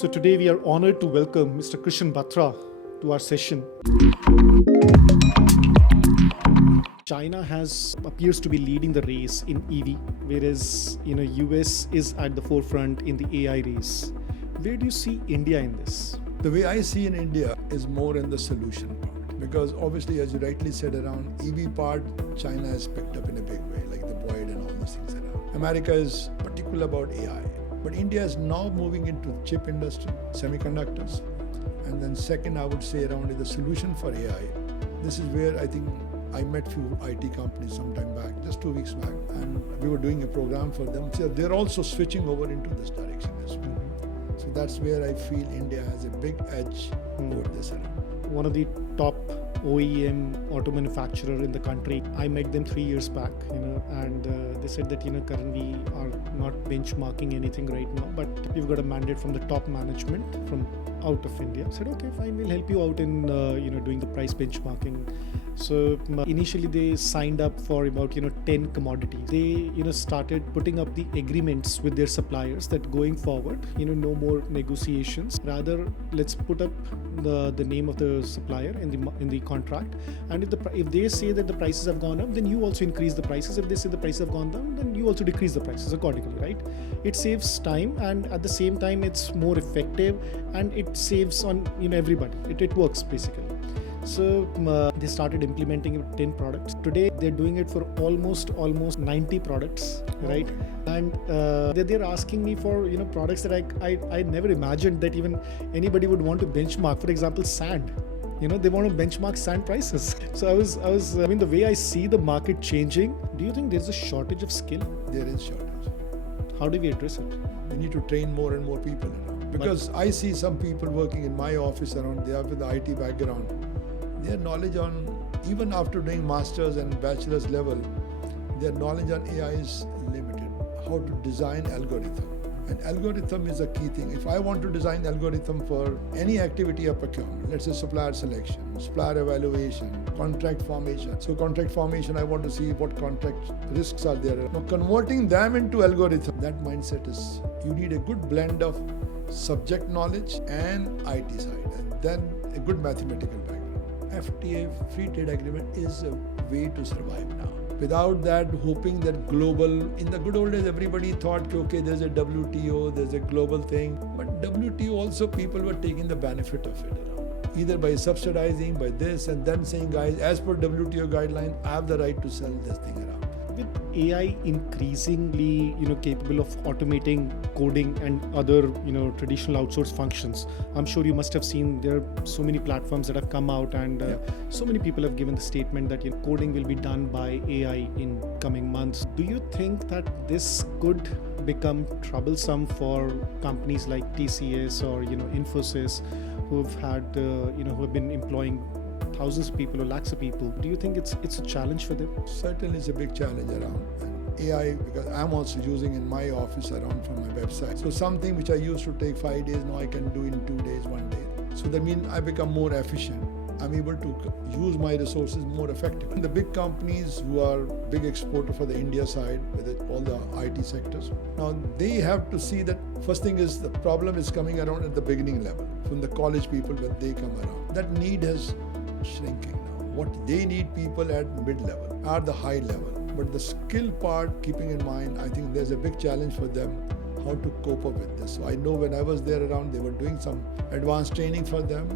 So today we are honored to welcome Mr. Krishan Batra to our session. China appears to be leading the race in EV, whereas US is at the forefront in the AI race. Where do you see India in this? The way I see in India is more in the solution part, because obviously, as you rightly said, around EV part, China has picked up in a big way, like the Boyd and all those things around. America is particular about AI, but India is now moving into chip industry, semiconductors, and then second, I would say around is the solution for AI. This is where I think I met few IT companies some time back, just 2 weeks back, and we were doing a program for them. So they're also switching over into this direction as well. So that's where I feel India has a big edge over this area. One of the top OEM auto manufacturer in the country. I met them 3 years back, and they said that, Karan, we are not benchmarking anything right now, but we've got a mandate from the top management from out of India. I said, okay, fine, we'll help you out in, doing the price benchmarking. So initially they signed up for about 10 commodities. They started putting up the agreements with their suppliers that going forward no more negotiations, rather let's put up the name of the supplier in the contract, and if they say that the prices have gone up, then you also increase the prices. If they say the prices have gone down, then you also decrease the prices accordingly, right? It saves time, and at the same time it's more effective, and it saves on everybody. It works basically. So they started implementing 10 products. Today they're doing it for almost 90 products, right? And they're asking me for products that I never imagined that even anybody would want to benchmark. For example, sand. They want to benchmark sand prices. So I mean, the way I see the market changing, do you think there's a shortage of skill? There is shortage. How do we address it? We need to train more and more people around. Because I see some people working in my office around, they have with the IT background. Their knowledge on, even after doing master's and bachelor's level, their knowledge on AI is limited. How to design algorithm. And algorithm is a key thing. If I want to design algorithm for any activity of procurement, let's say supplier selection, supplier evaluation, contract formation. So contract formation, I want to see what contract risks are there. Now converting them into algorithm, that mindset is, you need a good blend of subject knowledge and IT side, and then a good mathematical background. FTA, free trade agreement, is a way to survive now. Without that, hoping that global, in the good old days, everybody thought, okay, there's a WTO, there's a global thing. But WTO also, people were taking the benefit of it around. Either by subsidizing, by this, and then saying, guys, as per WTO guideline, I have the right to sell this thing around. With AI increasingly, capable of automating coding and other, traditional outsourced functions, I'm sure you must have seen there are so many platforms that have come out, and so many people have given the statement that coding will be done by AI in coming months. Do you think that this could become troublesome for companies like TCS or Infosys, who have had, who have been employing thousands of people or lakhs of people? Do you think it's a challenge for them? Certainly it's a big challenge around. And AI, because I'm also using in my office around from my website. So something which I used to take 5 days, now I can do in 2 days, 1 day. So that means I become more efficient. I'm able to use my resources more effectively. The big companies who are big exporter for the India side, with all the IT sectors, now they have to see that first thing is the problem is coming around at the beginning level, from the college people when they come around. That need has shrinking now. What they need people at mid-level, at the high level. But the skill part, keeping in mind, I think there's a big challenge for them how to cope up with this. So I know when I was there around, they were doing some advanced training for them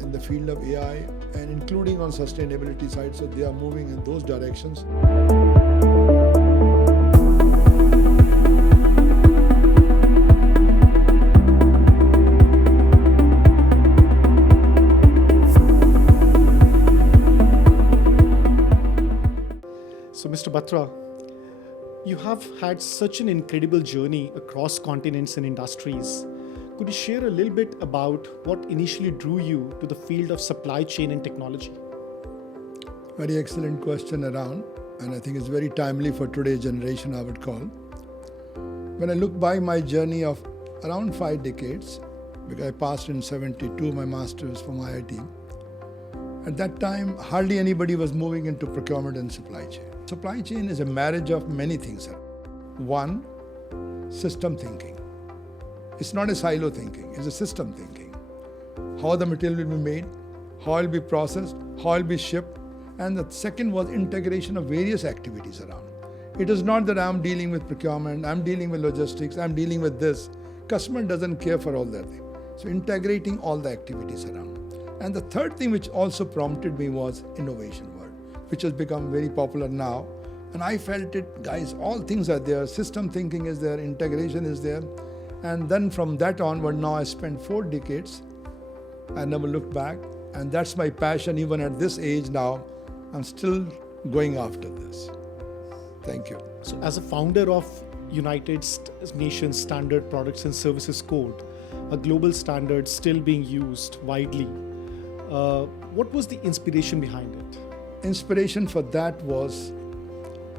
in the field of AI and including on sustainability side. So they are moving in those directions. So Mr. Batra, you have had such an incredible journey across continents and industries. Could you share a little bit about what initially drew you to the field of supply chain and technology? Very excellent question around, and I think it's very timely for today's generation, I would call. When I look by my journey of around 5 decades, because I passed in 72 my master's from IIT, at that time, hardly anybody was moving into procurement and supply chain. Supply chain is a marriage of many things. One, system thinking. It's not a silo thinking, it's a system thinking. How the material will be made, how it will be processed, how it will be shipped. And the second was integration of various activities around. It is not that I'm dealing with procurement, I'm dealing with logistics, I'm dealing with this. Customer doesn't care for all that thing. So integrating all the activities around. And the third thing which also prompted me was innovation word, which has become very popular now. And I felt it, guys, all things are there. System thinking is there, integration is there. And then from that onward, now I spent 4 decades. I never looked back. And that's my passion. Even at this age now, I'm still going after this. Thank you. So as a founder of United Nations Standard Products and Services Code, a global standard still being used widely, what was the inspiration behind it? Inspiration for that was,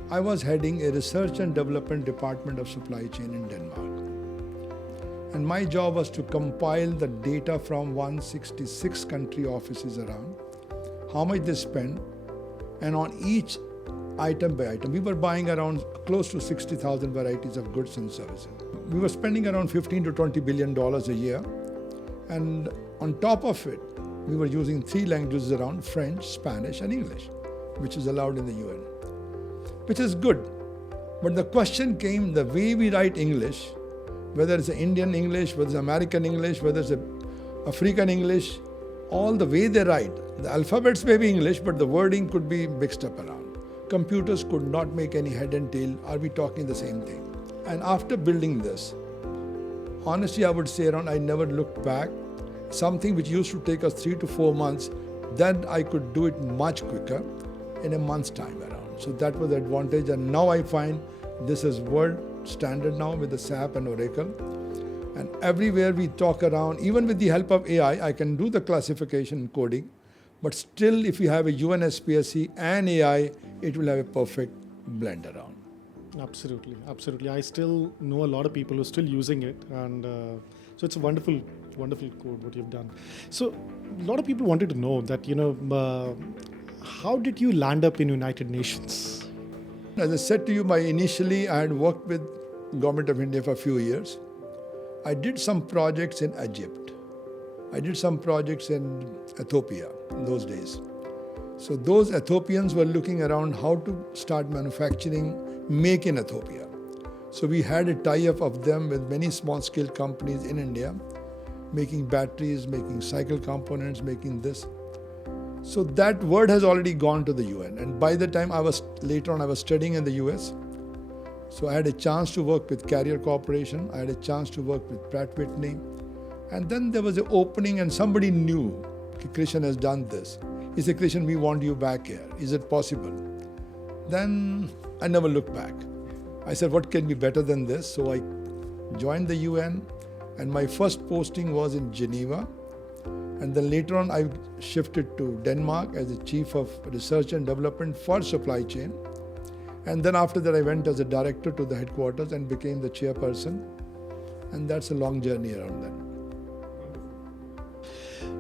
I was heading a research and development department of supply chain in Denmark. And my job was to compile the data from 166 country offices around, how much they spend, and on each item by item. We were buying around close to 60,000 varieties of goods and services. We were spending around $15 to $20 billion a year. And on top of it, we were using 3 languages around: French, Spanish, and English, which is allowed in the UN, which is good. But the question came, the way we write English, whether it's Indian English, whether it's American English, whether it's African English, all the way they write. The alphabets may be English, but the wording could be mixed up around. Computers could not make any head and tail. Are we talking the same thing? And after building this, honestly, I would say I never looked back. Something which used to take us 3 to 4 months, then I could do it much quicker in a month's time around. So that was the advantage. And now I find this is world standard now with the SAP and Oracle. And everywhere we talk around, even with the help of AI, I can do the classification and coding. But still, if you have a UNSPSC and AI, it will have a perfect blend around. Absolutely, absolutely. I still know a lot of people who are still using it, and so it's a wonderful, wonderful code what you've done. So a lot of people wanted to know that, how did you land up in United Nations? As I said to you, initially I had worked with Government of India for a few years. I did some projects in Egypt. I did some projects in Ethiopia in those days. So those Ethiopians were looking around how to start manufacturing, make in Ethiopia. So we had a tie-up of them with many small-scale companies in India, making batteries, making cycle components, making this. So that word has already gone to the UN. And by the time I was studying in the US. So I had a chance to work with Carrier Corporation. I had a chance to work with Pratt Whitney. And then there was an opening and somebody knew, Krishan has done this. He said, Krishan, we want you back here. Is it possible? Then I never looked back. I said, what can be better than this? So I joined the UN, and my first posting was in Geneva. And then later on, I shifted to Denmark as the Chief of Research and Development for Supply Chain. And then after that, I went as a director to the headquarters and became the chairperson. And that's a long journey around that.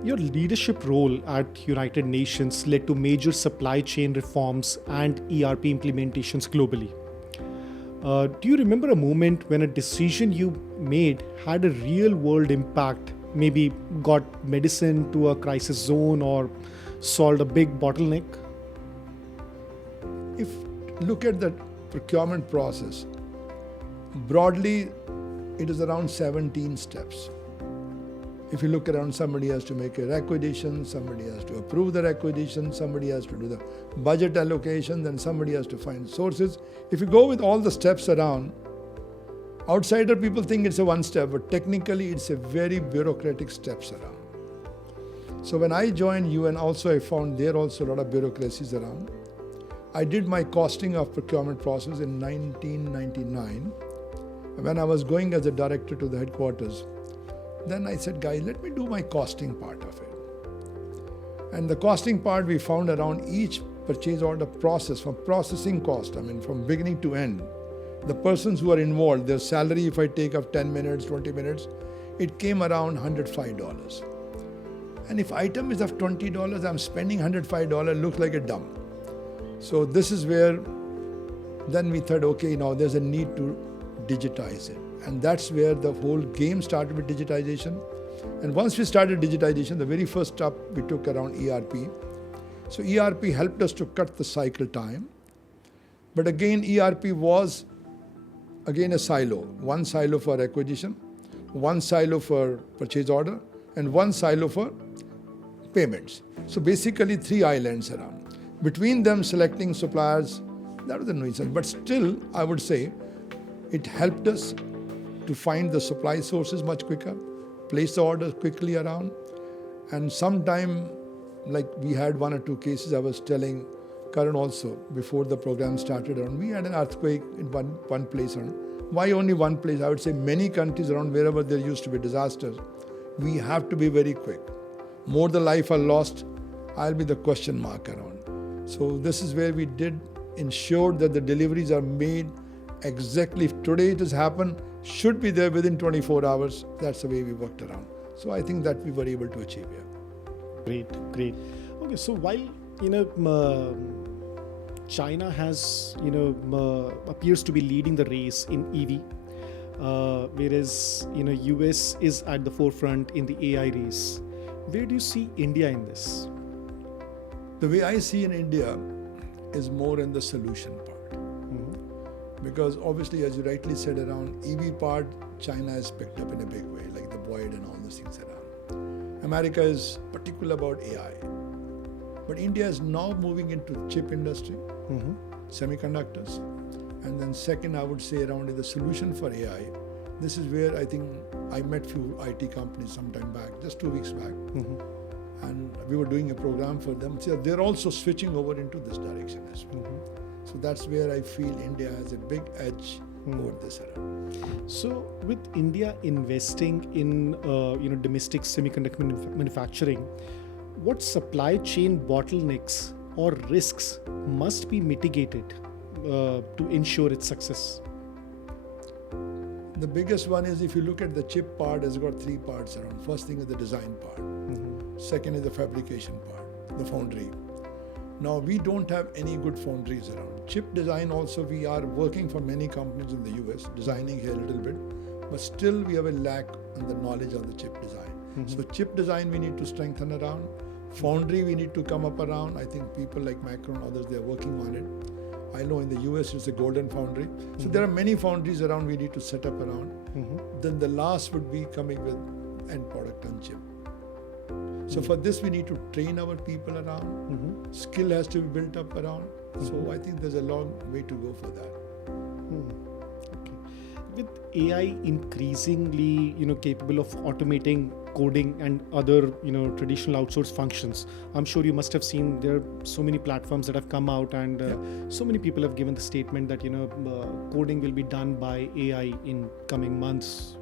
Your leadership role at United Nations led to major supply chain reforms and ERP implementations globally. Do you remember a moment when a decision you made had a real-world impact, maybe got medicine to a crisis zone or solved a big bottleneck? If you look at the procurement process, broadly, it is around 17 steps. If you look around, somebody has to make a requisition, somebody has to approve the requisition, somebody has to do the budget allocation, then somebody has to find sources. If you go with all the steps around, outsider people think it's a one step, but technically it's a very bureaucratic steps around. So when I joined UN, also I found there also a lot of bureaucracies around. I did my costing of procurement process in 1999. When I was going as a director to the headquarters, then I said, guys, let me do my costing part of it. And the costing part we found around each purchase order process, from processing cost, from beginning to end. The persons who are involved, their salary, if I take of 10 minutes, 20 minutes, it came around $105. And if item is of $20, I'm spending $105, looks like a dump. So this is where then we thought, okay, now there's a need to digitize it. And that's where the whole game started with digitization. And once we started digitization, the very first step we took around ERP. So ERP helped us to cut the cycle time. But again, ERP was again a silo. One silo for acquisition, one silo for purchase order, and one silo for payments. So basically 3 islands around. Between them selecting suppliers, that was a nuisance. But still, I would say, it helped us to find the supply sources much quicker, place the orders quickly around, and sometime, like we had 1 or 2 cases, I was telling Karan also, before the program started around, we had an earthquake in one place around. Why only one place? I would say many countries around, wherever there used to be disasters, we have to be very quick. More the life are lost, I'll be the question mark around. So this is where we did ensure that the deliveries are made exactly. If today it has happened, should be there within 24 hours. That's the way we worked around. So I think that we were able to achieve here. Great. Okay, so while China has appears to be leading the race in EV, whereas US is at the forefront in the AI race. Where do you see India in this? The way I see in India is more in the solution part. Because obviously, as you rightly said, around EV part, China has picked up in a big way, like the Boyd and all those things around. America is particular about AI. But India is now moving into chip industry, semiconductors. And then second, I would say around the solution for AI. This is where I think I met few IT companies sometime back, just 2 weeks back. And we were doing a program for them. So they're also switching over into this direction as well. So that's where I feel India has a big edge over this era. So with India investing in domestic semiconductor manufacturing, what supply chain bottlenecks or risks must be mitigated to ensure its success? The biggest one is, if you look at the chip part, it's got 3 parts around. First thing is the design part. Second is the fabrication part, the foundry. Now, we don't have any good foundries around. Chip design also, we are working for many companies in the US, designing here a little bit, but still we have a lack in the knowledge of the chip design. So chip design we need to strengthen around. Foundry we need to come up around. I think people like Macron, others, they're working on it. I know in the US it's a golden foundry. So there are many foundries around we need to set up around. Then the last would be coming with end product on chip. So for this we need to train our people around. Skill has to be built up around. So I think there's a long way to go for that. Okay. With AI increasingly capable of automating coding and other traditional outsourced functions, I'm sure you must have seen there are so many platforms that have come out, and so many people have given the statement that coding will be done by AI in coming months.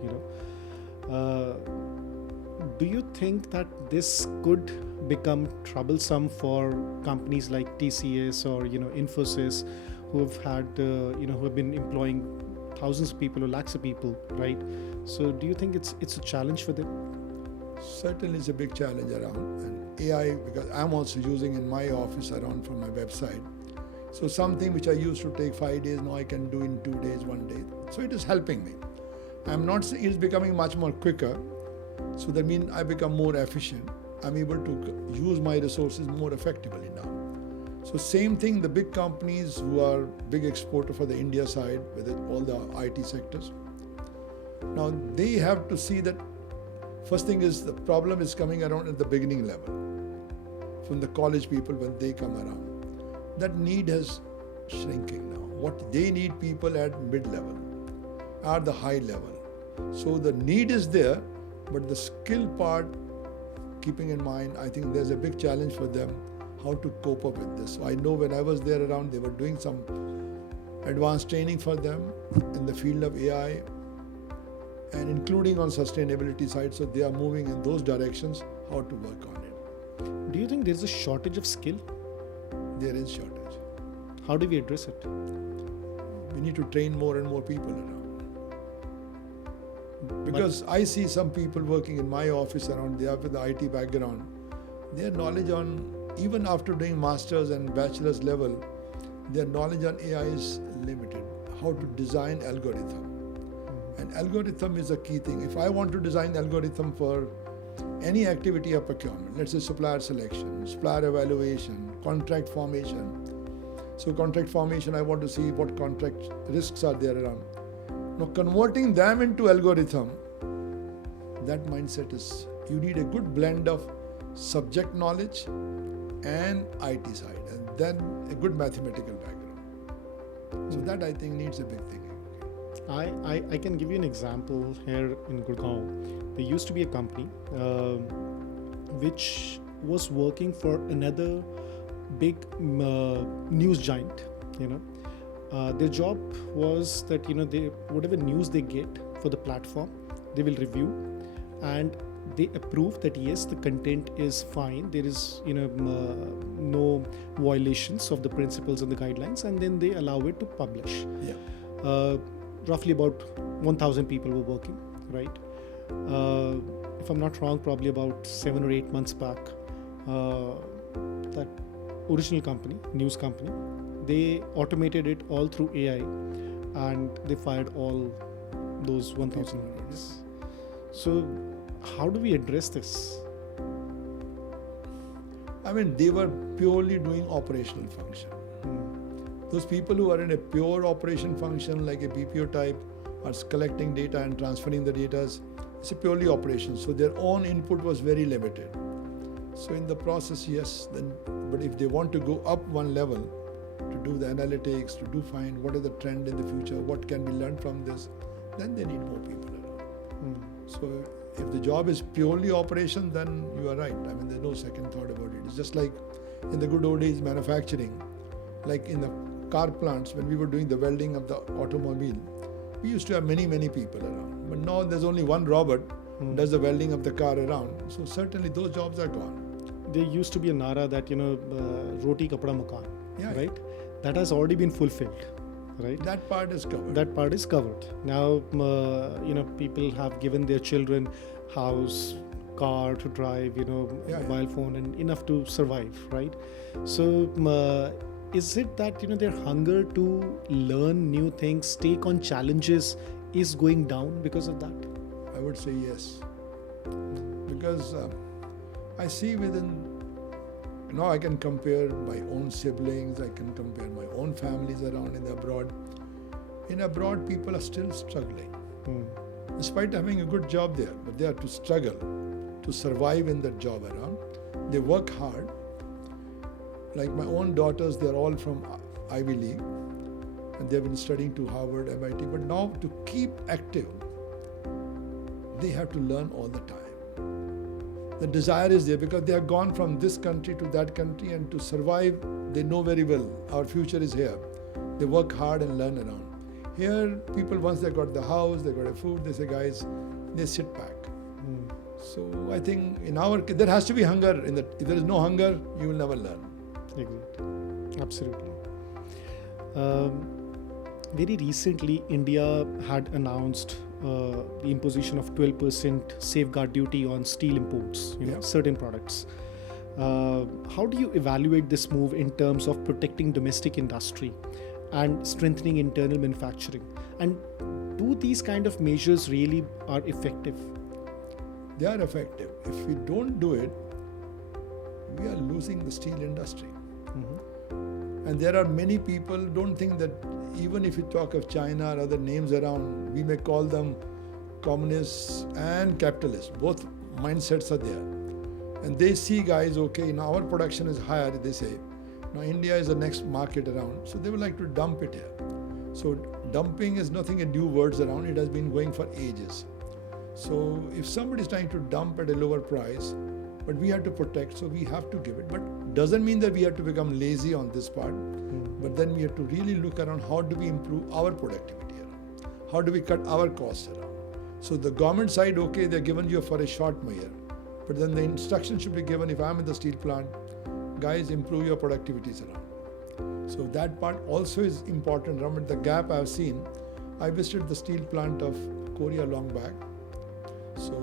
Do you think that this could become troublesome for companies like TCS or Infosys, who have had who have been employing thousands of people or lakhs of people, right? So do you think it's a challenge for them? Certainly it's a big challenge around, and AI, because I'm also using in my office around from my website. So something which I used to take 5 days, now I can do in 2 days, 1 day. So it is helping me. I'm not saying it's becoming much more quicker. So that means I become more efficient. I'm able to use my resources more effectively now. So same thing, the big companies who are big exporter for the India side, with all the IT sectors. Now they have to see that first thing is the problem is coming around at the beginning level. From the college people when they come around. That need is shrinking now. What they need people at mid-level, at the high level. So the need is there, but the skill part, keeping in mind, I think there's a big challenge for them how to cope up with this. So I know when I was there around, they were doing some advanced training for them in the field of AI and including on sustainability side. So they are moving in those directions, how to work on it. Do you think there's a shortage of skill? There is shortage. How do we address it? We need to train more and more people around. Because I see some people working in my office around, they have with the IT background. Their knowledge on, even after doing master's and bachelor's level, their knowledge on AI is limited. How to design algorithm. And mean, algorithm is a key thing. If I want to design algorithm for any activity of procurement, let's say supplier selection, supplier evaluation, contract formation. So contract formation, I want to see what contract risks are there around. Now converting them into algorithm, that mindset is, you need a good blend of subject knowledge and IT side, and then a good mathematical background. So that I think needs a big thinking. I can give you an example here in Gurgaon. There used to be a company which was working for another big news giant. Their job was that they whatever news they get for the platform, they will review and they approve that yes, the content is fine, there is no violations of the principles and the guidelines, and then they allow it to publish. Roughly about 1,000 people were working, right? If I'm not wrong, probably about 7 or 8 months back, that original company, news company, they automated it all through AI and they fired all those 1,000 employees. So how do we address this? I mean, they were purely doing operational function. Those people who are in a pure operation function like a BPO type are collecting data and transferring the data. It's a purely operation. So their own input was very limited. So in the process, yes, but if they want to go up one level to do the analytics, to do find what is the trend in the future, what can be learned from this, then they need more people around. So if the job is purely operation, then you are right. I mean, there's no second thought about it. It's just like in the good old days manufacturing, like in the car plants, when we were doing the welding of the automobile, we used to have many people around. But now there's only one robot does the welding of the car around. So certainly those jobs are gone. There used to be a nara that, roti kapda makan, right? That has already been fulfilled, right? That part is covered. That part is covered. Now, people have given their children house, car to drive, mobile phone, and enough to survive, right? So, is it that their hunger to learn new things, take on challenges, is going down because of that? I would say yes, because I see I can compare my own siblings, I can compare my own families around in the abroad. In abroad, people are still struggling, despite having a good job there, but they have to struggle to survive in that job around. They work hard. Like my own daughters, they're all from Ivy League and they've been studying to Harvard, MIT, but now to keep active, they have to learn all the time. The desire is there because they have gone from this country to that country, and to survive, they know very well our future is here. They work hard and learn around. Here, people, once they got the house, they got a food, they say, guys, they sit back. So I think there has to be hunger. If there is no hunger, you will never learn. Exactly. Absolutely. Very recently, India had announced the imposition of 12% safeguard duty on steel imports, certain products. How do you evaluate this move in terms of protecting domestic industry and strengthening internal manufacturing? And do these kind of measures really are effective? They are effective. If we don't do it, we are losing the steel industry. And there are many people don't think that even if you talk of China or other names around, we may call them communists and capitalists. Both mindsets are there. And they see, guys, okay, now our production is higher, they say. Now India is the next market around. So they would like to dump it here. So dumping is nothing a new words around. It has been going for ages. So if somebody is trying to dump at a lower price, but we have to protect, so we have to give it. But doesn't mean that we have to become lazy on this part, but then we have to really look around how do we improve our productivity around? How do we cut our costs around? So the government side, okay, they're given you for a short measure, but then the instruction should be given, if I'm in the steel plant, guys, improve your productivities around. So that part also is important. Remember the gap I've seen. I visited the steel plant of Korea long back. So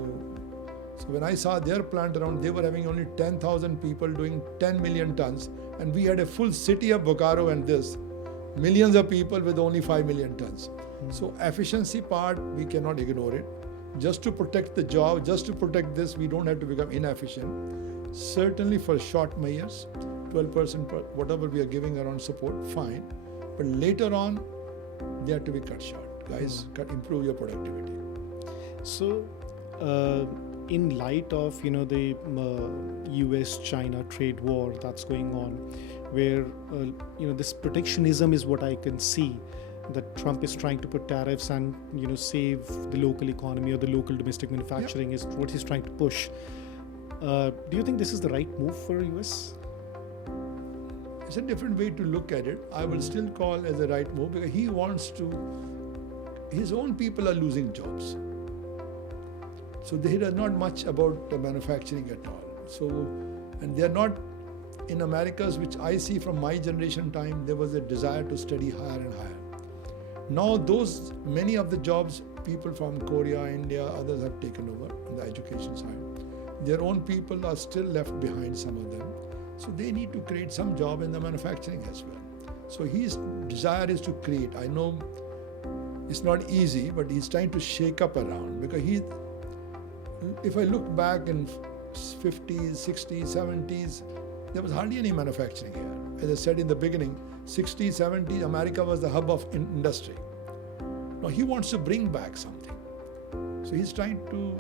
when I saw their plant around, they were having only 10,000 people doing 10 million tons. And we had a full city of Bokaro and millions of people with only 5 million tons. So efficiency part, we cannot ignore it. Just to protect the job, just to protect this, we don't have to become inefficient. Certainly for short measures, 12% per whatever we are giving around support, fine. But later on, they have to be cut short. Guys, improve your productivity. So, in light of the US-China trade war that's going on, where this protectionism is what I can see, that Trump is trying to put tariffs and save the local economy or the local domestic manufacturing is what he's trying to push. Do you think this is the right move for US? It's a different way to look at it. I will still call as a right move because he wants to. His own people are losing jobs. So he does not much about manufacturing at all. So, and they are not in Americas, which I see from my generation time, there was a desire to study higher and higher. Now many of the jobs people from Korea, India, others have taken over on the education side. Their own people are still left behind, some of them. So they need to create some job in the manufacturing as well. So his desire is to create. I know it's not easy, but he's trying to shake up around because if I look back in 50s, 60s, 70s, there was hardly any manufacturing here. As I said in the beginning, 60s, 70s, America was the hub of industry. Now he wants to bring back something. So he's trying to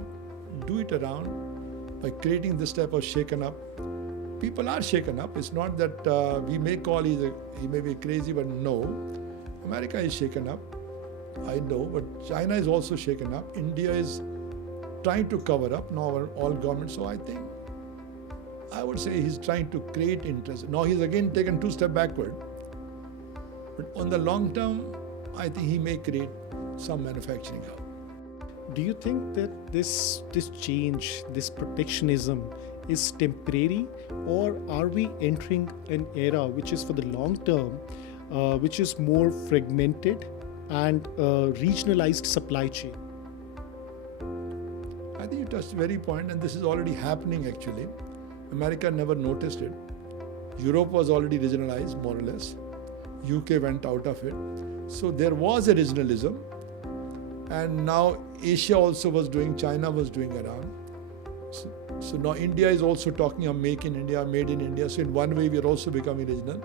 do it around by creating this type of shaken up. People are shaken up. It's not that we may call he may be crazy, but no. America is shaken up. I know, but China is also shaken up. India is trying to cover up now all governments. So I would say he's trying to create interest. Now he's again taken 2 steps backward. But on the long term, I think he may create some manufacturing hub. Do you think that this change, this protectionism is temporary, or are we entering an era which is for the long term, which is more fragmented and regionalized supply chain? I think you touched the very point, and this is already happening actually. America never noticed it. Europe was already regionalized, more or less. UK went out of it. So there was a regionalism, and now Asia also was doing, China was doing around. So now India is also talking of make in India, made in India. So in one way we are also becoming regional.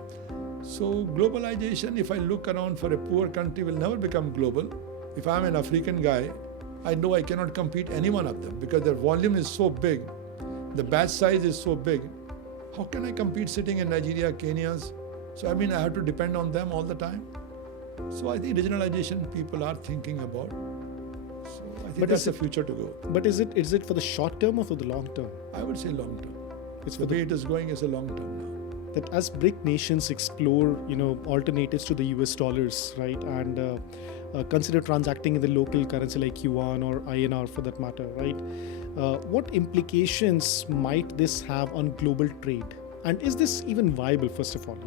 So globalization, if I look around for a poor country, will never become global. If I'm an African guy, I know I cannot compete any one of them because their volume is so big, the batch size is so big. How can I compete sitting in Nigeria, Kenya's? So I have to depend on them all the time. So I think regionalization people are thinking about. So I think that's the future to go. But is it for the short term or for the long term? I would say long term. It's the way it is going is a long term now. That as BRIC nations explore, alternatives to the US dollars, right, and consider transacting in the local currency like yuan or INR for that matter, right? What implications might this have on global trade? And is this even viable, first of all,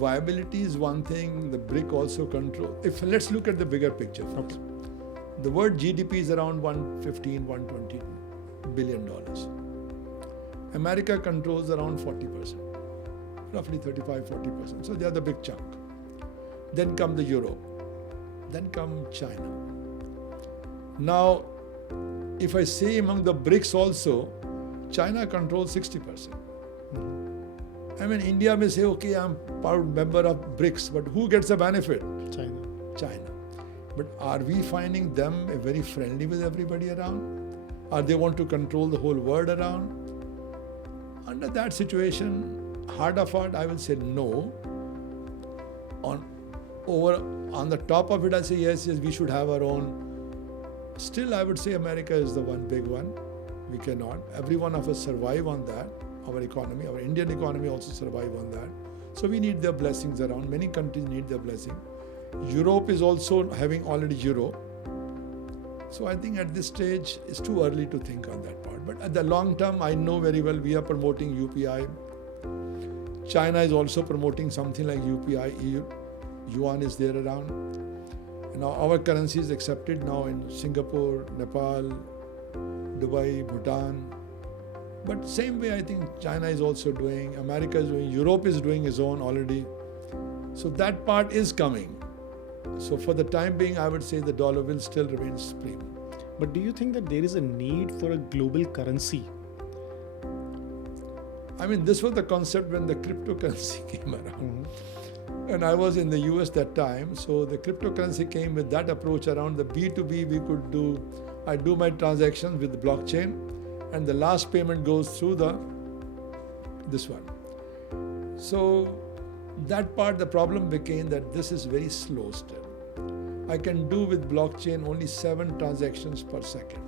Viability is one thing, the BRIC also control. Let's look at the bigger picture first. Okay. The world GDP is around $115, $120 billion. America controls around 40%, roughly 35-40%. So they are the big chunk. Then come the Europe. Then come China. Now, if I say among the BRICS also, China controls 60%. India may say, okay, I'm proud member of BRICS, but who gets the benefit? China. But are we finding them very friendly with everybody around? Or they want to control the whole world around? Under that situation, heart of heart, I will say no. On the top of it, I say yes, we should have our own. Still, I would say America is the one big one. We cannot. Every one of us survive on that. Our economy, our Indian economy also survive on that. So we need their blessings around. Many countries need their blessing. Europe is also having already euro. So I think at this stage, it's too early to think on that part. But at the long term, I know very well we are promoting UPI. China is also promoting something like UPI. Yuan is there around. Now our currency is accepted now in Singapore, Nepal, Dubai, Bhutan. But same way I think China is also doing, America is doing, Europe is doing its own already. So that part is coming. So for the time being, I would say the dollar will still remain supreme. But do you think that there is a need for a global currency? I mean, this was the concept when the cryptocurrency came around. And I was in the US that time, so the cryptocurrency came with that approach around the B2B. We could do, I do my transactions with the blockchain, and the last payment goes through this one. So that part, the problem became that this is very slow still. I can do with blockchain only 7 transactions per second,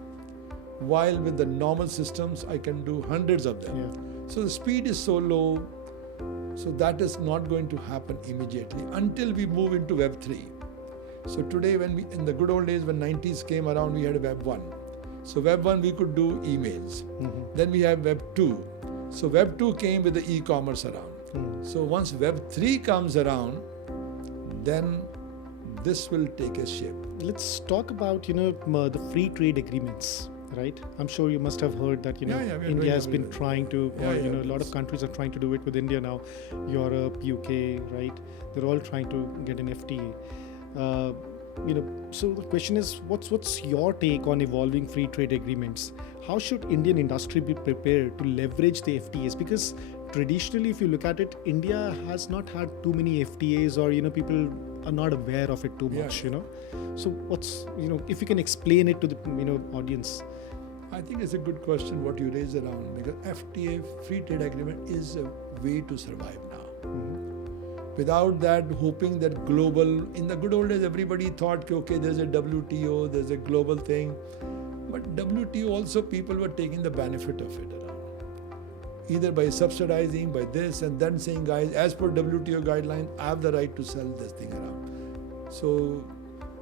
while with the normal systems, I can do hundreds of them. Yeah. So the speed is so low, so that is not going to happen immediately until we move into Web 3. So today, in the good old days when 90s came around, we had Web 1. So Web 1 we could do emails. Then we have Web 2. So Web 2 came with the e-commerce around. So once Web 3 comes around, then this will take a shape. Let's talk about the free trade agreements, right? I'm sure you must have heard that India has been trying to, a lot of countries are trying to do it with India now. Europe, UK, right? They're all trying to get an FTA. So the question is, what's your take on evolving free trade agreements? How should Indian industry be prepared to leverage the FTAs? Because traditionally, if you look at it, India has not had too many FTAs, or people are not aware of it too much. So what's if you can explain it to the audience. I think it's a good question what you raise around, because FTA, free trade agreement, is a way to survive now. Without that, hoping that global, in the good old days, everybody thought, okay, there's a WTO, there's a global thing. But WTO also, people were taking the benefit of it around. Either by subsidizing, by this, and then saying, guys, as per WTO guidelines, I have the right to sell this thing around. So,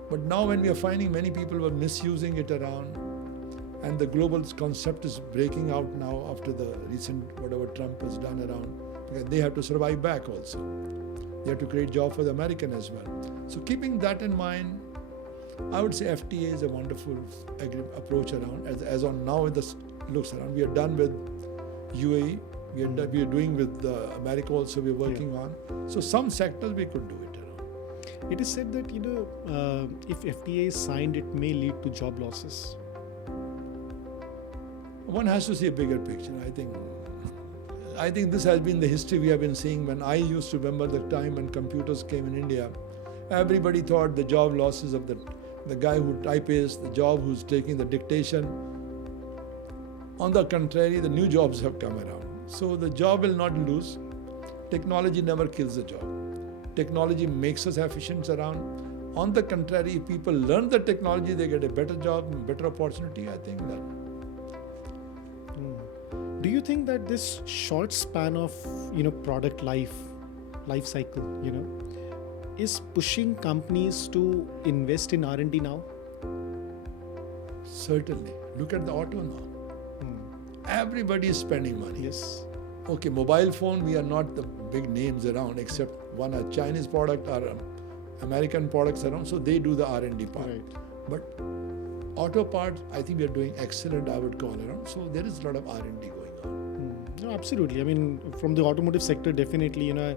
but now when we are finding many people were misusing it around, and the global concept is breaking out now after the recent, whatever Trump has done around, because they have to survive back also. They have to create job for the American as well. So keeping that in mind, I would say FTA is a wonderful approach around. As on now, it looks around. We are done with UAE. We are doing with America also. We are working on. So some sectors we could do it around. It is said that if FTA is signed, it may lead to job losses. One has to see a bigger picture. I think this has been the history we have been seeing. When I used to remember the time when computers came in India, everybody thought the job losses of the guy who types, the job who's taking the dictation. On the contrary, the new jobs have come around. So the job will not lose. Technology never kills the job. Technology makes us efficient around. On the contrary, if people learn the technology, they get a better job, better opportunity. I think that. Do you think that this short span of product life cycle is pushing companies to invest in R&D now? Certainly. Look at the auto now. Everybody is spending money. Yes. Okay, mobile phone, we are not the big names around, except one a Chinese product or American products around, so they do the R&D part. Right. But auto part, I think we are doing excellent, I would call around. So there is a lot of R&D going on. No, absolutely. I mean, from the automotive sector, definitely, a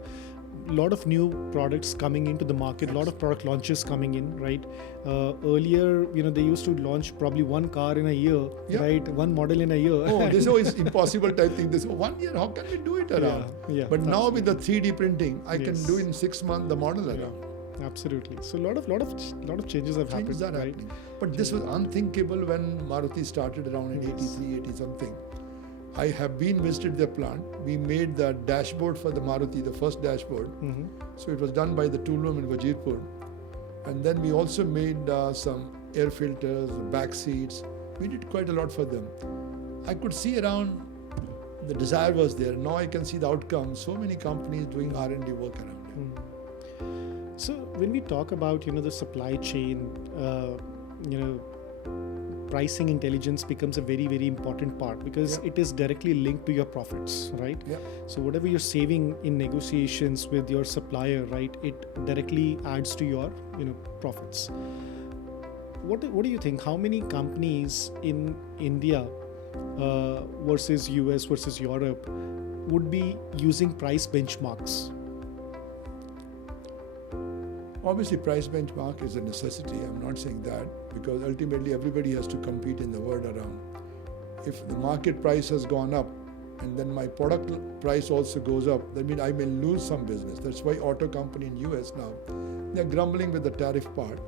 lot of new products coming into the market, a lot of product launches coming in, right? Earlier, they used to launch probably one car in a year, right? One model in a year. Oh, this is impossible type thing. This 1 year, how can we do it around? Yeah, but now with the 3D printing, I can do in 6 months the model around. Absolutely. So a lot of changes have happened. Changes are happening. But this was unthinkable when Maruti started around in 83, 80 something. I have been visited their plant. We made the dashboard for the Maruti, the first dashboard. So it was done by the tool room in Wajirpur. And then we also made some air filters, back seats. We did quite a lot for them. I could see around the desire was there. Now I can see the outcome. So many companies doing R&D work around it. So when we talk about the supply chain, pricing intelligence becomes a very, very important part, because it is directly linked to your profits, right? So whatever you're saving in negotiations with your supplier, right, it directly adds to your profits. What do you think? How many companies in India versus US versus Europe would be using price benchmarks? Obviously, price benchmark is a necessity. I'm not saying that, because ultimately everybody has to compete in the world around. If the market price has gone up and then my product price also goes up, that means I may lose some business. That's why auto company in US now, they're grumbling with the tariff part.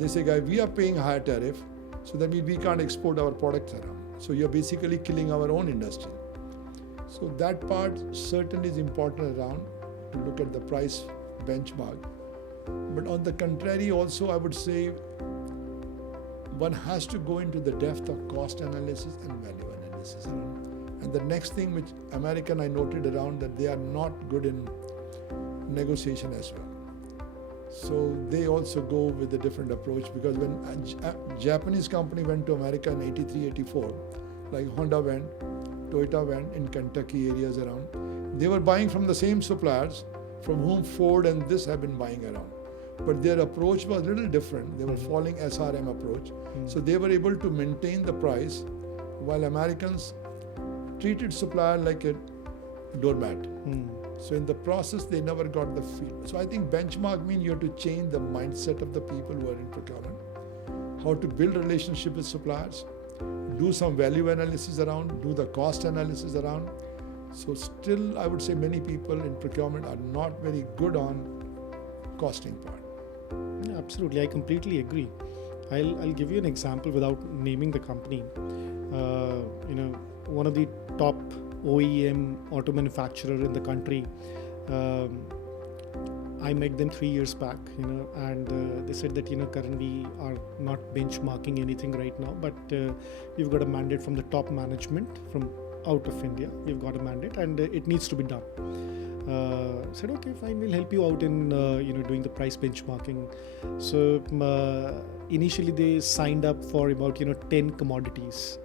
They say, guys, we are paying higher tariff, so that means we can't export our products around. So you're basically killing our own industry. So that part certainly is important around to look at the price benchmark. But on the contrary, also I would say one has to go into the depth of cost analysis and value analysis. And the next thing which American I noted around, that they are not good in negotiation as well. So they also go with a different approach, because when a Japanese company went to America in 83, 84, like Honda went, Toyota went in Kentucky areas around, they were buying from the same suppliers from whom Ford and this have been buying around. But their approach was a little different. They were following SRM approach. So they were able to maintain the price, while Americans treated supplier like a doormat. So in the process, they never got the feel. So I think benchmark means you have to change the mindset of the people who are in procurement, how to build relationship with suppliers, do some value analysis around, do the cost analysis around. So still, I would say many people in procurement are not very good on costing part. Yeah, absolutely, I completely agree. I'll give you an example without naming the company. One of the top OEM auto manufacturer in the country. I met them 3 years back, and they said that, Karan, we are not benchmarking anything right now, but we've got a mandate from the top management from out of India. We've got a mandate, and it needs to be done. Said, okay, fine, we'll help you out in doing the price benchmarking. So initially they signed up for about 10 commodities.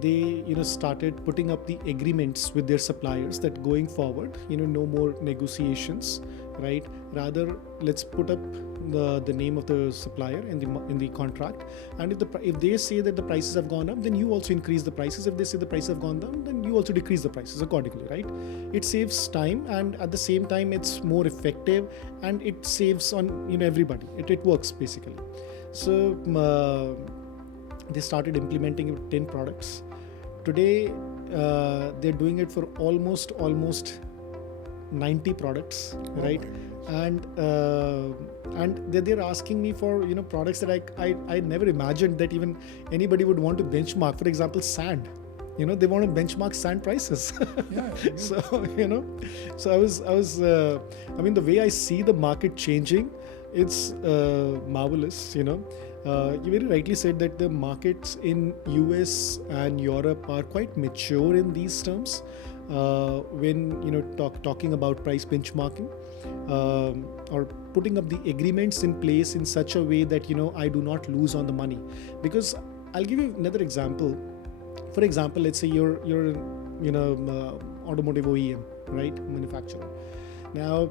They started putting up the agreements with their suppliers that going forward, no more negotiations, right? Rather, let's put up the name of the supplier in the contract, and if they say that the prices have gone up, then you also increase the prices. If they say the prices have gone down, then you also decrease the prices accordingly, right? It saves time, and at the same time it's more effective, and it saves on everybody. It works basically. So they started implementing 10 products. Today they're doing it for almost 90 products, right? And they're asking me for products that I never imagined that even anybody would want to benchmark. For example, sand. They want to benchmark sand prices. Yeah. So so I was the way I see the market changing, it's marvelous. You very rightly said that the markets in US and Europe are quite mature in these terms. When talking about price benchmarking, or putting up the agreements in place in such a way that I do not lose on the money. Because I'll give you another example. For example, let's say you're automotive OEM, right, manufacturer. Now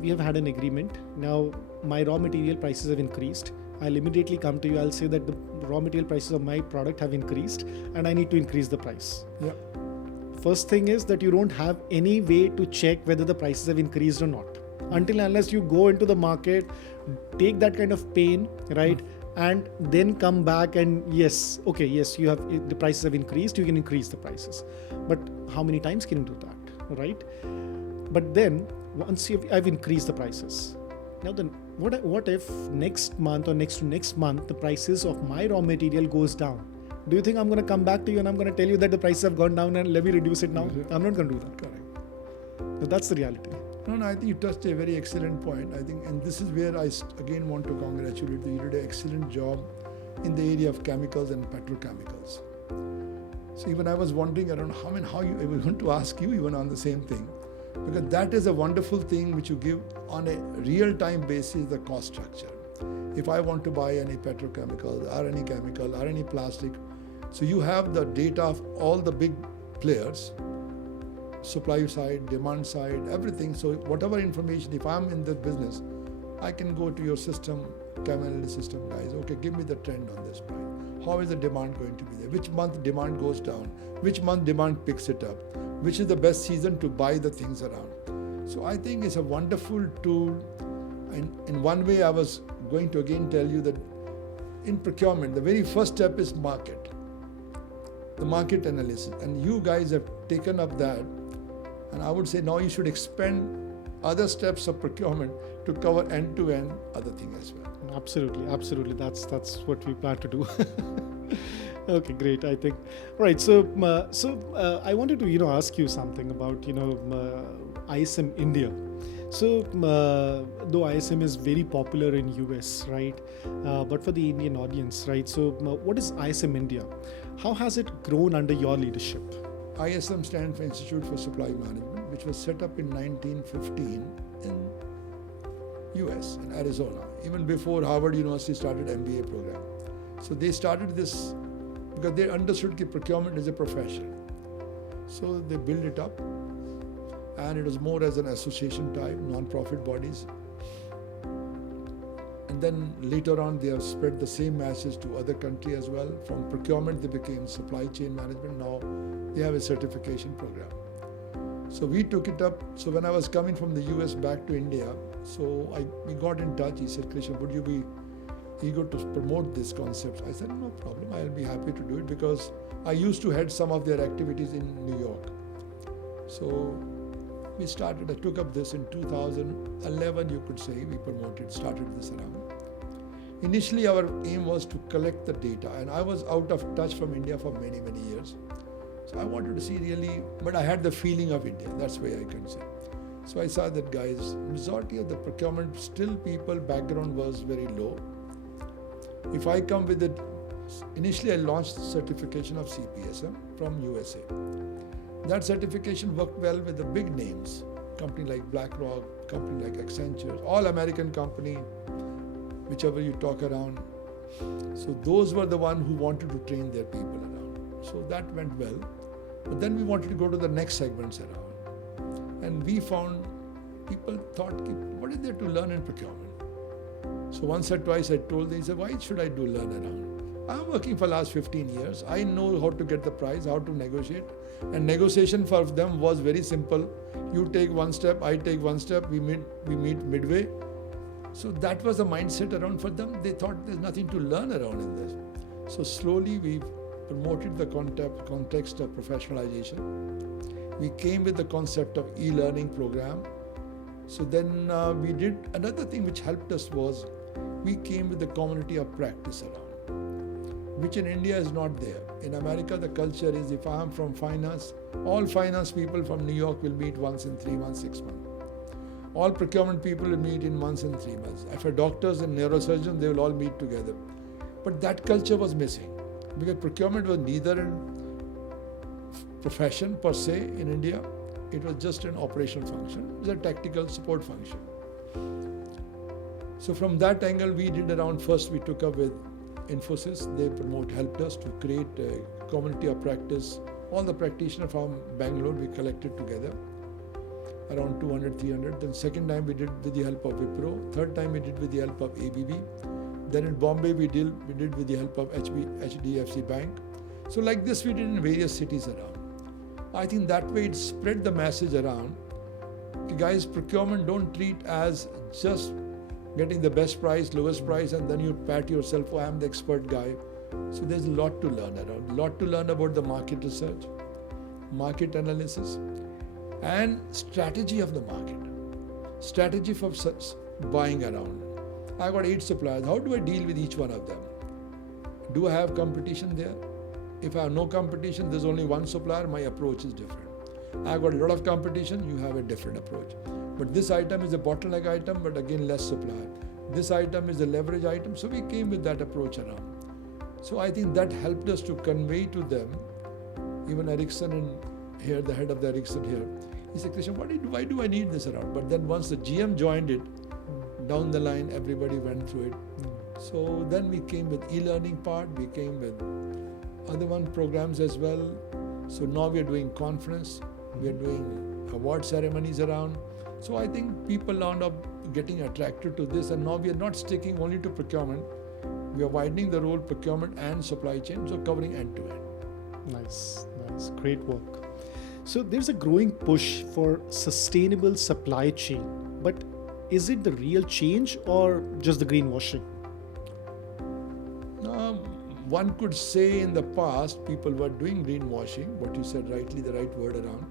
we have had an agreement. Now my raw material prices have increased. I'll immediately come to you. I'll say that the raw material prices of my product have increased, and I need to increase the price. Yeah. First thing is that you don't have any way to check whether the prices have increased or not, until unless you go into the market, take that kind of pain, right? And then come back and yes, you have, the prices have increased, you can increase the prices. But how many times can you do that, right? But then once I've increased the prices, now then what if next month or next to next month the prices of my raw material goes down? Do you think I'm going to come back to you and I'm going to tell you that the prices have gone down and let me reduce it now? I'm not going to do that. Correct. So that's the reality. No, I think you touched a very excellent point. I think, and this is where I again want to congratulate you. You did an excellent job in the area of chemicals and petrochemicals. So even I was wondering around how you, I was going to ask you even on the same thing, because that is a wonderful thing which you give on a real-time basis, the cost structure. If I want to buy any petrochemical or any chemical or any plastic, so you have the data of all the big players, supply side, demand side, everything. So whatever information, if I'm in the business, I can go to your system, ChemAnalyst system, guys, okay, give me the trend on this price. How is the demand going to be there? Which month demand goes down? Which month demand picks it up? Which is the best season to buy the things around? So I think it's a wonderful tool. And in one way, I was going to again tell you that in procurement, the very first step is market, the market analysis. And you guys have taken up that. And I would say now you should expand other steps of procurement to cover end-to-end other thing as well. Absolutely. That's what we plan to do. Okay, great. I think. All right. So I wanted to ask you something about ISM India. So though ISM is very popular in US, right? But for the Indian audience, right? So what is ISM India? How has it grown under your leadership? ISM stands for Institute for Supply Management, which was set up in 1915 in US, in Arizona, even before Harvard University started MBA program. So they started this because they understood that procurement is a profession. So they built it up, and it was more as an association type, non-profit bodies. And then later on, they have spread the same message to other countries as well. From procurement, they became supply chain management. Now they have a certification program. So we took it up. So when I was coming from the US back to India, we got in touch. He said, Krishan, would you be eager to promote this concept? I said, no problem. I'll be happy to do it because I used to head some of their activities in New York. So we started, I took up this in 2011, you could say, we started this around. Initially, our aim was to collect the data, and I was out of touch from India for many, many years. So I wanted to see really, but I had the feeling of India, that's why I can say. So I saw that guys, majority of the procurement, still people background was very low. If I come with it, initially I launched certification of CPSM from USA. That certification worked well with the big names, company like BlackRock, company like Accenture, all American company, whichever you talk around. So those were the ones who wanted to train their people around. So that went well. But then we wanted to go to the next segments around. And we found people thought, what is there to learn in procurement? So once or twice I told them, he said, why should I do learn around? I'm working for the last 15 years. I know how to get the price, how to negotiate. And negotiation for them was very simple. You take one step, I take one step, we meet midway. So that was the mindset around for them. They thought there's nothing to learn around in this. So slowly we promoted the context of professionalization. We came with the concept of e-learning program. So then we did another thing which helped us was we came with the community of practice around, which in India is not there. In America, the culture is if I am from finance, all finance people from New York will meet once in 3 months, 6 months. All procurement people will meet in months and 3 months. For doctors and neurosurgeons, they will all meet together. But that culture was missing because procurement was neither a profession per se in India. It was just an operational function. It was a tactical support function. So from that angle, we did around first we took up with Infosys. They helped us to create a community of practice. All the practitioners from Bangalore, we collected together, around 200, 300. Then second time we did with the help of Wipro. Third time we did with the help of ABB. Then in Bombay we did with the help of HDFC Bank. So like this we did in various cities around. I think that way it spread the message around. Guys, procurement don't treat as just getting the best price, lowest price, and then you pat yourself, oh, I'm the expert guy. So there's a lot to learn around. A lot to learn about the market research, market analysis, and strategy of the market. Strategy for buying around. I got 8 suppliers. How do I deal with each one of them? Do I have competition there? If I have no competition, there's only one supplier, my approach is different. I've got a lot of competition, you have a different approach. But this item is a bottleneck item, but again less supply. This item is a leverage item, so we came with that approach around. So I think that helped us to convey to them, even Ericsson and here, the head of the Ericsson here, he said, Krishan, why do I need this around? But then once the GM joined it, down the line, everybody went through it. So then we came with e-learning part, we came with other programs as well. So now we are doing conference, we are doing award ceremonies around. So I think people wound up getting attracted to this, and now we are not sticking only to procurement. We are widening the role procurement and supply chain, so covering end to end. Nice, great work. So there's a growing push for sustainable supply chain, but is it the real change or just the greenwashing? One could say in the past people were doing greenwashing, what you said rightly, the right word around.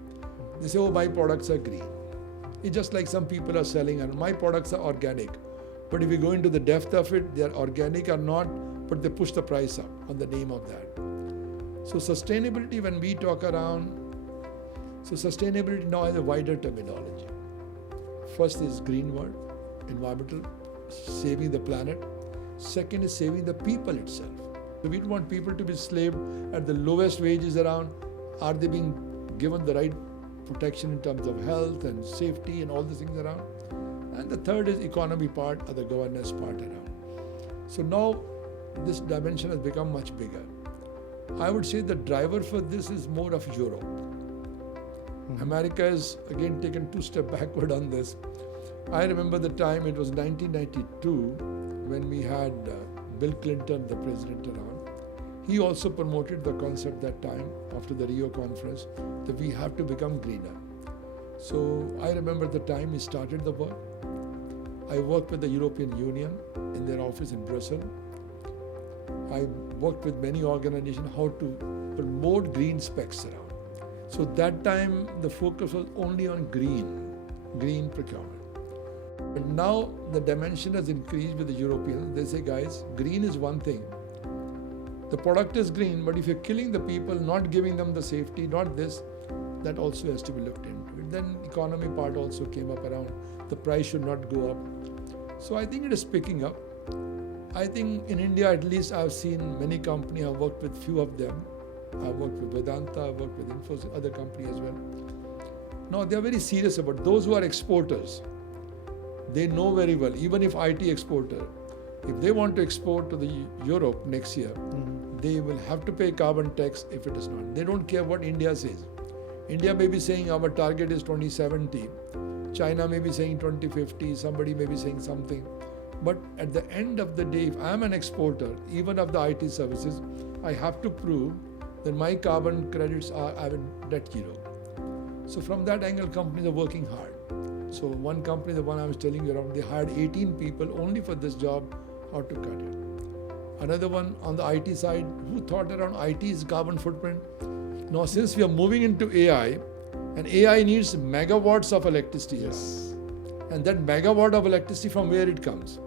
They say, oh, my products are green. It's just like some people are selling, and my products are organic. But if you go into the depth of it, they are organic or not, but they push the price up on the name of that. So sustainability, when we talk around, so sustainability now has a wider terminology. First is green word, environmental, saving the planet. Second is saving the people itself. So we don't want people to be slaved at the lowest wages around. Are they being given the right protection in terms of health and safety and all the things around? And the third is economy part or the governance part around. So now this dimension has become much bigger. I would say the driver for this is more of Europe. America has again taken 2 steps backward on this. I remember the time, it was 1992, when we had Bill Clinton, the president, around. He also promoted the concept that time after the Rio conference that we have to become greener. So I remember the time he started the work. I worked with the European Union in their office in Brussels. I worked with many organizations how to promote green specs around. So that time the focus was only on green procurement. But now the dimension has increased with the Europeans. They say, guys, green is one thing. The product is green, but if you're killing the people, not giving them the safety, not this, that also has to be looked into it. Then economy part also came up around. The price should not go up. So I think it is picking up. I think in India, at least I've seen many companies, I've worked with few of them. I've worked with Vedanta, I've worked with Infosys, other companies as well. Now they're very serious about those who are exporters. They know very well, even if IT exporter, if they want to export to the Europe next year, they will have to pay carbon tax if it is not. They don't care what India says. India may be saying our target is 2070. China may be saying 2050. Somebody may be saying something. But at the end of the day, if I'm an exporter, even of the IT services, I have to prove that my carbon credits are net zero. So from that angle, companies are working hard. So one company, the one I was telling you around, they hired 18 people only for this job, how to cut it. Another one on the IT side, who thought around IT's carbon footprint? Now, since we are moving into AI, and AI needs megawatts of electricity. Yes. And that megawatt of electricity, from where it comes?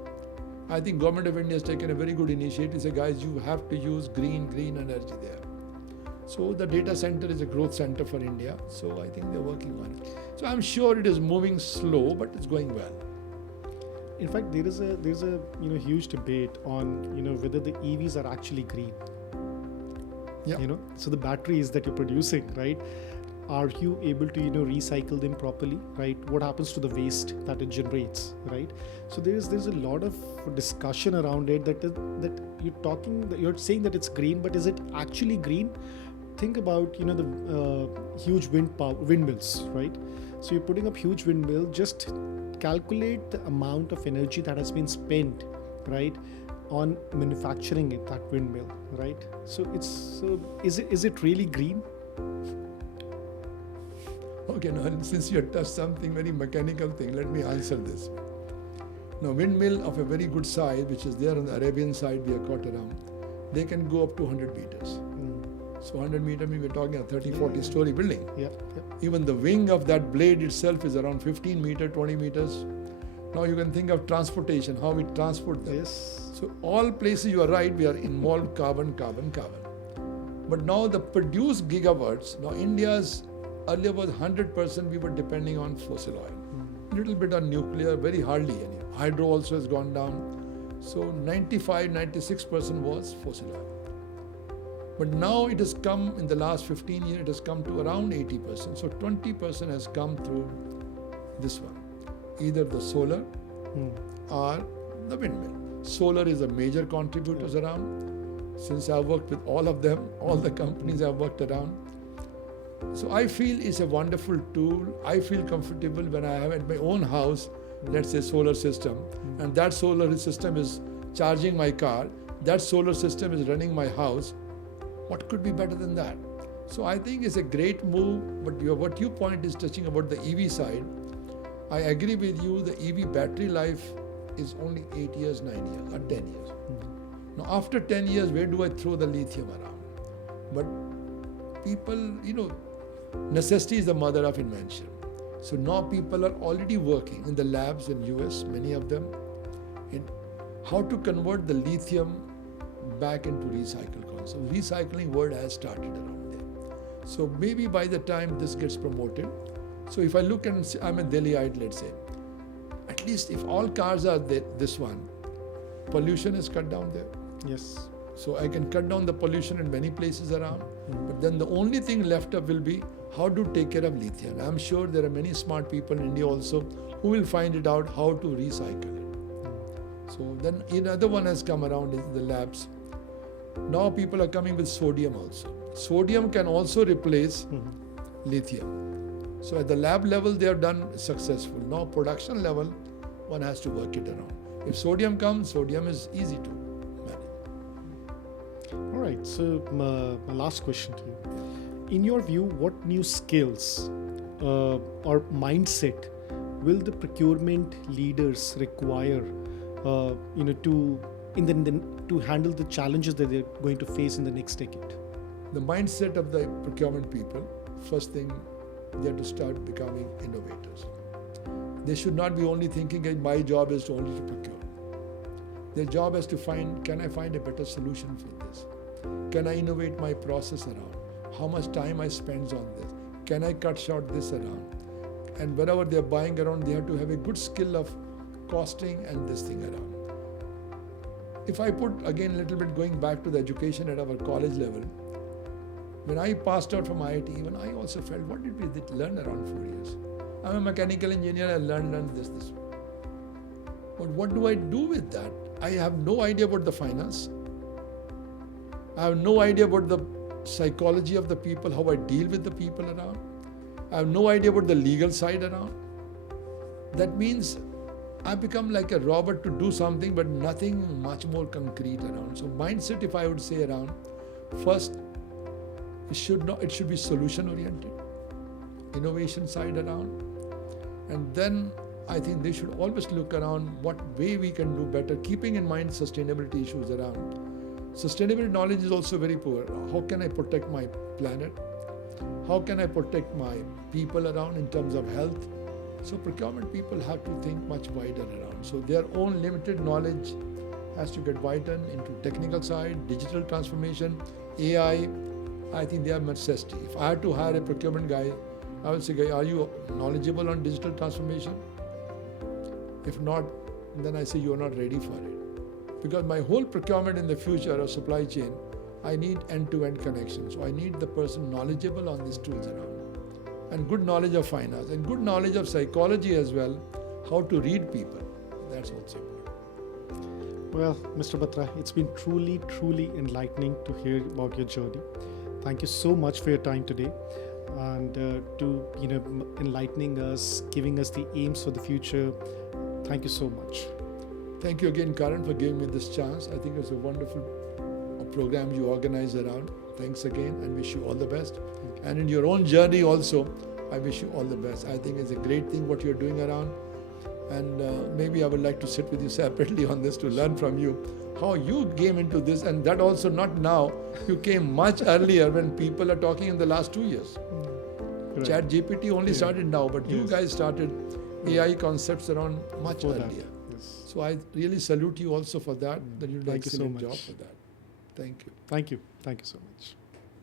I think Government of India has taken a very good initiative. Say, guys, you have to use green energy there. So the data center is a growth center for India. So I think they're working on it. So I'm sure it is moving slow, but it's going well. In fact, there's a huge debate on whether the EVs are actually green. Yeah. So the batteries that you're producing, right? Are you able to recycle them properly, right? What happens to the waste that it generates, right? So there's a lot of discussion around it that you're saying that it's green, but is it actually green? Think about the huge windmills, right? So you're putting up huge windmill. Just calculate the amount of energy that has been spent, right, on manufacturing that windmill, right? So is it really green? Okay, now since you have touched something very mechanical thing, let me answer this. Now, windmill of a very good size, which is there on the Arabian side, we are caught around, they can go up to 100 meters. So 100 meter means we're talking a 30, 40 story building. Yeah. Even the wing of that blade itself is around 15 meters, 20 meters. Now you can think of transportation, how we transport them. Yes. So all places you are right, we are involved carbon. But now the produced gigawatts, now India's earlier was 100% we were depending on fossil oil. Little bit on nuclear, very hardly any. Hydro also has gone down. So 96% was fossil oil. But now it has come, in the last 15 years, it has come to around 80%. So 20% has come through this one. Either the solar or the windmill. Solar is a major contributor around. Since I've worked with all of them, all the companies I've worked around. So I feel it's a wonderful tool. I feel comfortable when I have at my own house, let's say solar system, and that solar system is charging my car, that solar system is running my house. What could be better than that? So I think it's a great move, but what you point is touching about the EV side. I agree with you, the EV battery life is only 8 years, 9 years, or 10 years. Now after 10 years, where do I throw the lithium around? But people, necessity is the mother of invention. So now people are already working in the labs in US, many of them, in how to convert the lithium back into recycled concept. Recycling word has started around there. So maybe by the time this gets promoted, so if I look and say, I'm a Delhiite, let's say, at least if all cars are this one, pollution is cut down there. Yes. So I can cut down the pollution in many places around, but then the only thing left up will be how to take care of lithium. I'm sure there are many smart people in India also who will find it out how to recycle it. So then another one has come around in the labs. Now people are coming with sodium also. Sodium can also replace lithium. So at the lab level they have done successful. Now production level one has to work it around. If sodium comes, sodium is easy to manage. All right. So my last question to you. In your view, what new skills or mindset will the procurement leaders require, to handle the challenges that they're going to face in the next decade? The mindset of the procurement people, first thing, they have to start becoming innovators. They should not be only thinking that my job is only to procure. Their job is to find, can I find a better solution for this? Can I innovate my process around? How much time I spend on this? Can I cut short this around? And wherever they're buying around, they have to have a good skill of costing and this thing around. If I put again a little bit going back to the education at our college level, when I passed out from IIT, even I also felt, what did we learn around 4 years? I'm a mechanical engineer, I learned this. But what do I do with that? I have no idea about the finance. I have no idea about the psychology of the people, how I deal with the people around. I have no idea about the legal side around. That means I become like a robot to do something, but nothing much more concrete around. So mindset, if I would say around, first, it should be solution oriented, innovation side around, and then I think they should always look around what way we can do better, keeping in mind sustainability issues around. Sustainability knowledge is also very poor. How can I protect my planet? How can I protect my people around in terms of health? So procurement people have to think much wider around. So their own limited knowledge has to get widened into technical side, digital transformation, AI. I think they are necessity. If I had to hire a procurement guy, I will say, guy, are you knowledgeable on digital transformation? If not, then I say you are not ready for it. Because my whole procurement in the future or supply chain, I need end-to-end connection. So I need the person knowledgeable on these tools around. And good knowledge of finance and good knowledge of psychology as well, how to read people. That's what's important. Well, Mr. Batra, it's been truly, truly enlightening to hear about your journey. Thank you so much for your time today and to enlightening us, giving us the aims for the future. Thank you so much. Thank you again, Karan, for giving me this chance. I think it's a wonderful program you organize around. Thanks again and wish you all the best. And in your own journey also, I wish you all the best. I think it's a great thing what you're doing around. And maybe I would like to sit with you separately on this to learn from you how you came into this, and that also not now. You came much earlier when people are talking in the last 2 years. Right. Chat GPT only started now, but you guys started AI concepts around much earlier. Yes. So I really salute you also for that. That you did an excellent job for that. Thank you. Thank you. Thank you so much.